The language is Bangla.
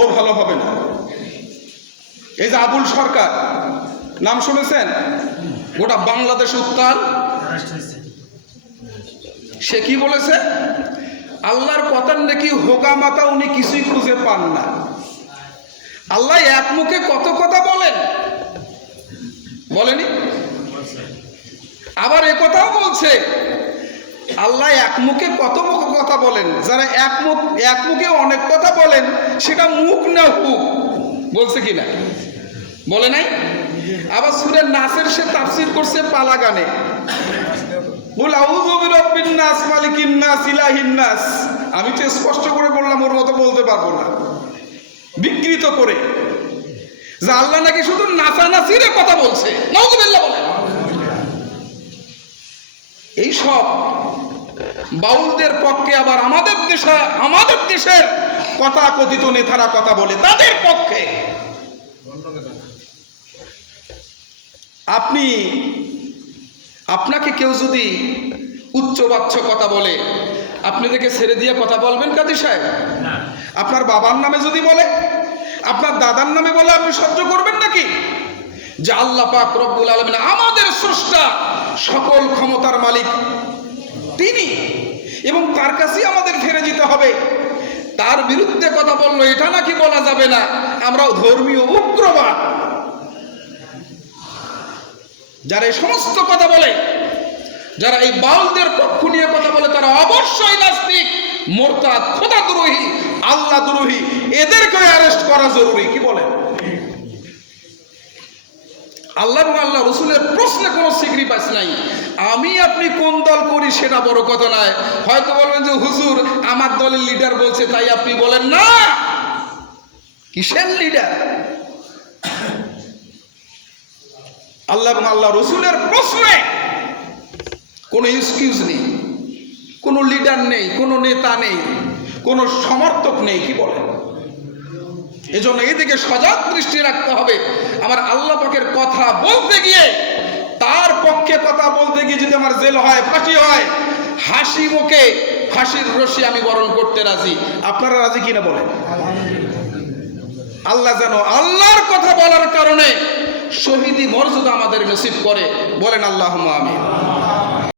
ও ভালো হবে না। এই যে আবুল সরকার, নাম শুনেছেন? গোটা বাংলাদেশ উত্তাল। সে কি বলেছে? আল্লাহর কথার নাকি হোগা মাতা উনি কিছুই খুঁজে পান না। আল্লাহ এক মুখে কত কথা বলেন? বলেনি? আবার এ কথাও বলছে আল্লাহ এক মুখে কত মুখ কথা বলেন? যারা এক মুখ, এক মুখে অনেক কথা বলেন, সেটা মুখ না হুক। বলছে কি না বলে নাই? আবার সুরের নাসের সে তাফসির করছে পালা গানে। আমি তো স্পষ্ট করে বললাম, ওর মতো বলতে পারব না। বিকৃত করে। যে আল্লাহ নাকি শুধু নাচানাচিরে কথা বলছে। এই সব বাউলদের পক্ষে আবার আমাদের দেশে আমাদের দেশের কথা কথিত নেতারা কথা বলে তাদের পক্ষে। আপনি আপনাকে কেউ যদি উচ্চবাচ্য কথা বলে আপনি দেখে ছেড়ে দিয়ে কথা বলবেন কাদি সাহেব? আপনার বাবার নামে যদি বলে আপনার দাদার নামে বলে আপনি সহ্য করবেন নাকি? যে আল্লাহ পাক রব্বুল আলমিন আমাদের স্রষ্টা সকল ক্ষমতার মালিক তিনি এবং তার কাছেই আমাদের ফিরে যেতে হবে। তার বিরুদ্ধে কথা বলল, এটা নাকি বলা যাবে না? আমরাও ধর্মীয় উগ্রবাদ। যারা এই সমস্ত কথা বলে, যারা এই বাউলদের পক্ষ নিয়ে কথা বলে, তারা অবশ্যই নাস্তিক, মোরতাদ খোদা দ্রোহী আল্লাহ দ্রোহী এদেরকে অ্যারেস্ট করা জরুরি, কি বলেন? আল্লাহ এবং আল্লাহ রসুলের প্রশ্নে কোনো স্যাক্রিফাইস নাই। আমি আপনি কোন দল করি সেটা বড় কথা নয়। হয়তো বলবেন যে, হুজুর, আমার দলের লিডার বলছে, তাই আপনি বলেন না। কিসের লিডার আল্লাহ এবং আল্লাহ রসুলের প্রশ্নে কোনো এক্সকিউজ নেই। কোনো লিডার নেই, কোনো নেতা নেই, কোনো সমর্থক নেই, কি বলেন? এজন্য এদিকে সজাগ দৃষ্টি রাখতে হবে। আমার আল্লাহ পাকের কথা বলতে গিয়ে, তার পক্ষে কথা বলতে গিয়ে যদি আমার জেল হয়, ফাঁসি হয়, হাসি মুখে হাসির রশি আমি বরণ করতে রাজি। আপনারা রাজি কিনা বলেন? আল্লাহ যেন আল্লাহর কথা বলার কারণে শহীদি মর্যাদা আমাদের নসিব করে। বলেন আল্লাহ আমি